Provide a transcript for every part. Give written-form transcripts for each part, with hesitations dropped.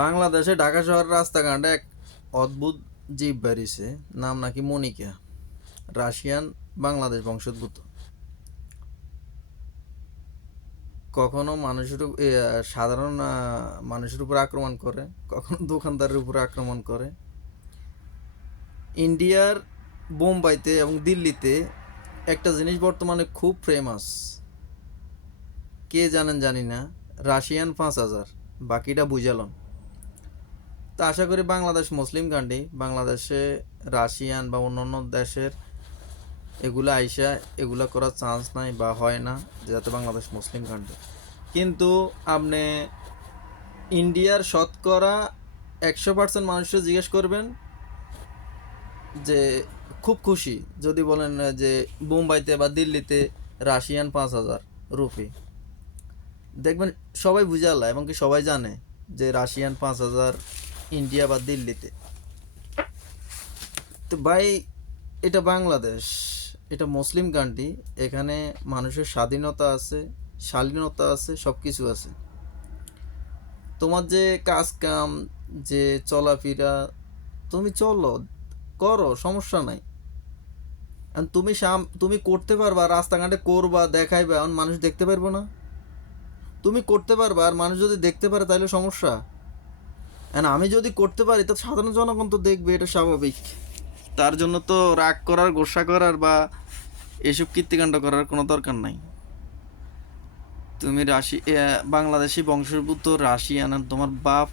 বাংলাদেশে ঢাকা শহরের রাস্তাঘাটে এক অদ্ভুত জীব বেরিয়েছে, নাম নাকি মনিকা। রাশিয়ান বাংলাদেশ বংশোদ্ভূত। কখনো সাধারণ মানুষের উপর আক্রমণ করে, কখনো দোকানদারের উপর আক্রমণ করে। ইন্ডিয়ার বোম্বাইতে এবং দিল্লিতে একটা জিনিস বর্তমানে খুব ফেমাস, কে জানেন জানি না, রাশিয়ান 5,000। বাকিটা বুঝালাম। তা আশা করি বাংলাদেশ মুসলিম কান্ট্রি, বাংলাদেশে রাশিয়ান বা অন্যান্য দেশের এগুলো আইসা এগুলো করার চান্স নাই বা হয় না, যাতে বাংলাদেশ মুসলিম কান্ট্রি। কিন্তু আপনি ইন্ডিয়ার শতকরা 100% মানুষকে জিজ্ঞেস করবেন যে খুব খুশি যদি বলেন যে মুম্বাইতে বা দিল্লিতে রাশিয়ান 5,000 রুপি, দেখবেন সবাই বুঝালা এবং কি সবাই জানে যে রাশিয়ান 5,000 ইন্ডিয়া বা দিল্লিতে। তো ভাই, এটা বাংলাদেশ, এটা মুসলিম কান্ট্রি। এখানে মানুষের স্বাধীনতা আছে, শালীনতা আছে, সব কিছু আছে। তোমার যে কাজ কাম, যে চলাফেরা, তুমি চলো, করো, সমস্যা নাই। আর তুমি করতে পারবা, রাস্তাঘাটে করবা, দেখাইবা, এখন মানুষ দেখতে পারবো না? তুমি করতে পারবা, আর মানুষ যদি দেখতে পারে তাহলে সমস্যা। এখন আমি যদি করতে পারি তো সাধারণ জনগণ তো দেখবে, এটা স্বাভাবিক। তার জন্য তো রাগ করার, গোসা করার বা এসব কীর্তিকাণ্ড করার কোনো দরকার নাই। তুমি বাংলাদেশি বংশোদ্ভূত রাশিয়ান, আর তোমার বাপ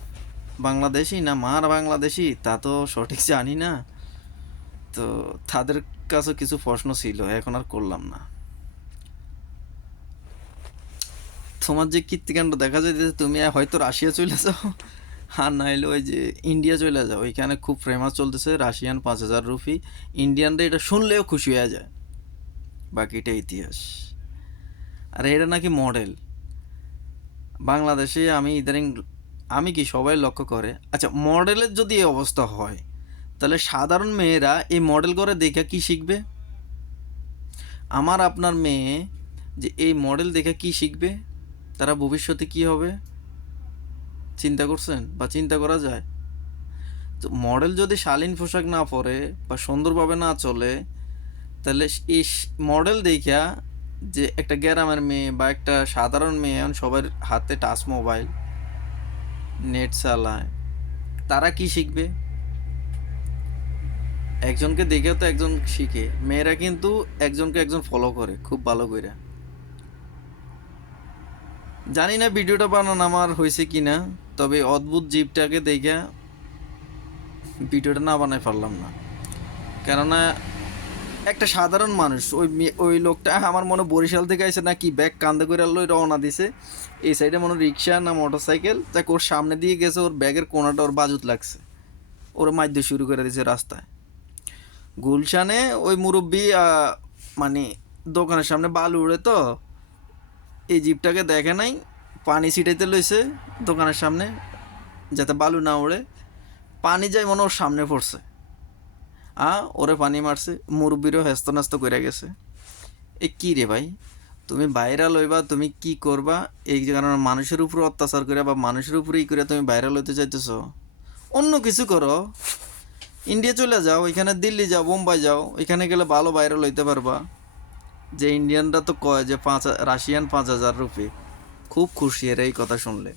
বাংলাদেশি না মার বাংলাদেশি তা তো সঠিক জানি না। তো তাদের কাছে কিছু প্রশ্ন ছিল, এখন আর করলাম না। তোমার যে কীর্তিকাণ্ড দেখা যায়, তুমি হয়তো রাশিয়া চলে যাও, আর নাইলে ওই যে ইন্ডিয়া চলে যাও, ওইখানে খুব ফেমাস চলতেছে রাশিয়ান 5,000 রুপি। ইন্ডিয়ানরা এটা শুনলেও খুশি হয়ে যায়। বাকিটা ইতিহাস। আর এটা নাকি মডেল। বাংলাদেশে আমি ইদানিং, আমি কি সবাই লক্ষ্য করে, আচ্ছা মডেলের যদি এই অবস্থা হয় তাহলে সাধারণ মেয়েরা এই মডেল করে দেখে কি শিখবে? আমার আপনার মেয়ে যে এই মডেল দেখে কি শিখবে, তারা ভবিষ্যতে কি হবে চিন্তা করছেন বা চিন্তা করা যায়? তো মডেল যদি শালীন পোশাক না পরে বা সুন্দরভাবে না চলে, তাহলে এই মডেল দেখা যে একটা গ্রামের মেয়ে বা একটা সাধারণ মেয়ে, এখন সবার হাতে টাচ মোবাইল, নেট চালায়, তারা কি শিখবে? একজনকে দেখেও তো একজন শিখে। মেয়েরা কিন্তু একজনকে একজন ফলো করে খুব ভালো করে। জানি না ভিডিওটা বানানো আমার হয়েছে কি না, তবে অদ্ভুত জীবটাকে দেখে ভিডিওটা না বানাই পারলাম না। কেননা একটা সাধারণ মানুষ, ওই লোকটা আমার মনে বরিশাল থেকে আইসে না কি ব্যাগ কান্দে করে লই রওনা দিছে। এই সাইডে মনে রিক্সা না মোটর সাইকেল, তাকে ওর সামনে দিয়ে গেছে, ওর ব্যাগের কোনাটা ওর বাজুত লাগছে, ওর মাইদ্য শুরু করে দিয়েছে রাস্তায়। গুলশানে ওই মুরব্বী মানে দোকানের সামনে বালু উড়ে, তো এই জিপটাকে দেখে নাই, পানি ছিটাইতে লইছে দোকানের সামনে যাতে বালু না উড়ে। পানি যায় মনে ওর সামনে পড়ছে, ওরে পানি মারছে, মুরব্বীরও হেস্ত নাস্ত করে গেছে। এ কী রে ভাই, তুমি ভাইরাল হইবা, তুমি কি করবা? এই কারণে মানুষের উপর অত্যাচার করে বা মানুষের উপরেই করে তুমি ভাইরাল হইতে চাইতেছ? অন্য কিছু করো, ইন্ডিয়া চলে যাও, ওইখানে দিল্লি যাও, বোম্বাই যাও, ওইখানে গেলে ভালো ভাইরাল হইতে পারবা। যে ইন্ডিয়ানরা তো কয় যে রাশিয়ান 5,000 রুপি, খুব খুশি এর এই কথা শুনলে।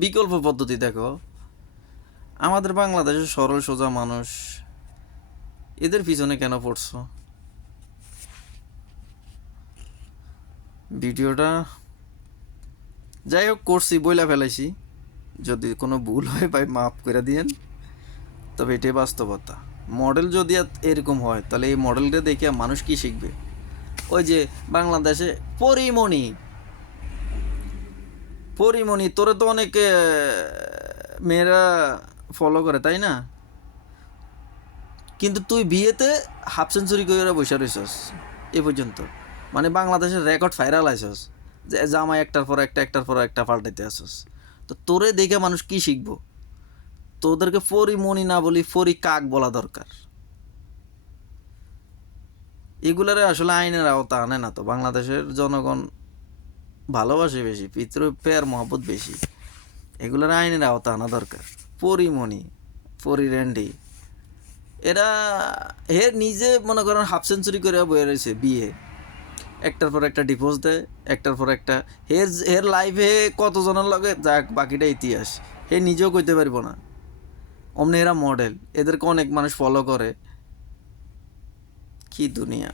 বিকল্প পদ্ধতি দেখো, আমাদের বাংলাদেশের সরল সোজা মানুষ, এদের পিছনে কেন পড়ছো? ভিডিওটা যাই হোক করছি, বইলা ফেলাইছি। যদি কোনো ভুল হয় ভাই মাফ করে দিয়েন, তবে এটাই বাস্তবতা। মডেল যদি এরকম হয় তাহলে এই মডেলটা দেখে মানুষ কি শিখবে? ওই যে বাংলাদেশে পরিমণি, পরিমণি তোরে তো অনেকে মেয়েরা ফলো করে, তাই না? কিন্তু তুই বিয়েতে হাফ সেঞ্চুরি করে বসে রইছস এ পর্যন্ত, মানে বাংলাদেশের রেকর্ড ভাইরাল আইসস যে জামাই একটার পর একটা, একটার পর একটা পাল্টাইতে আসস। তো তোরে দেখে মানুষ কি শিখবো? তোদেরকে পরিমণি না বলি পরি কাক বলা দরকার। এগুলারে আসলে আইনের আওতা আনে না তো। বাংলাদেশের জনগণ ভালোবাসে বেশি, পিতৃ প্রেয়ার মহব্বত বেশি। এগুলোর আইনের আওতা আনা দরকার। পরিমণি, পরিরেন্ডি, এরা নিজে মনে করেন হাফ সেঞ্চুরি করে বয়ে রয়েছে, বিয়ে একটার পর একটা ডিভোর্স দেয়, একটার পর একটা। হের লাইফে কতজনের লগে যাক, বাকিটা ইতিহাস। হে নিজেও কইতে পারবো না। অমনি এরা মডেল, এদেরকে অনেক মানুষ ফলো করে। কি দুনিয়া!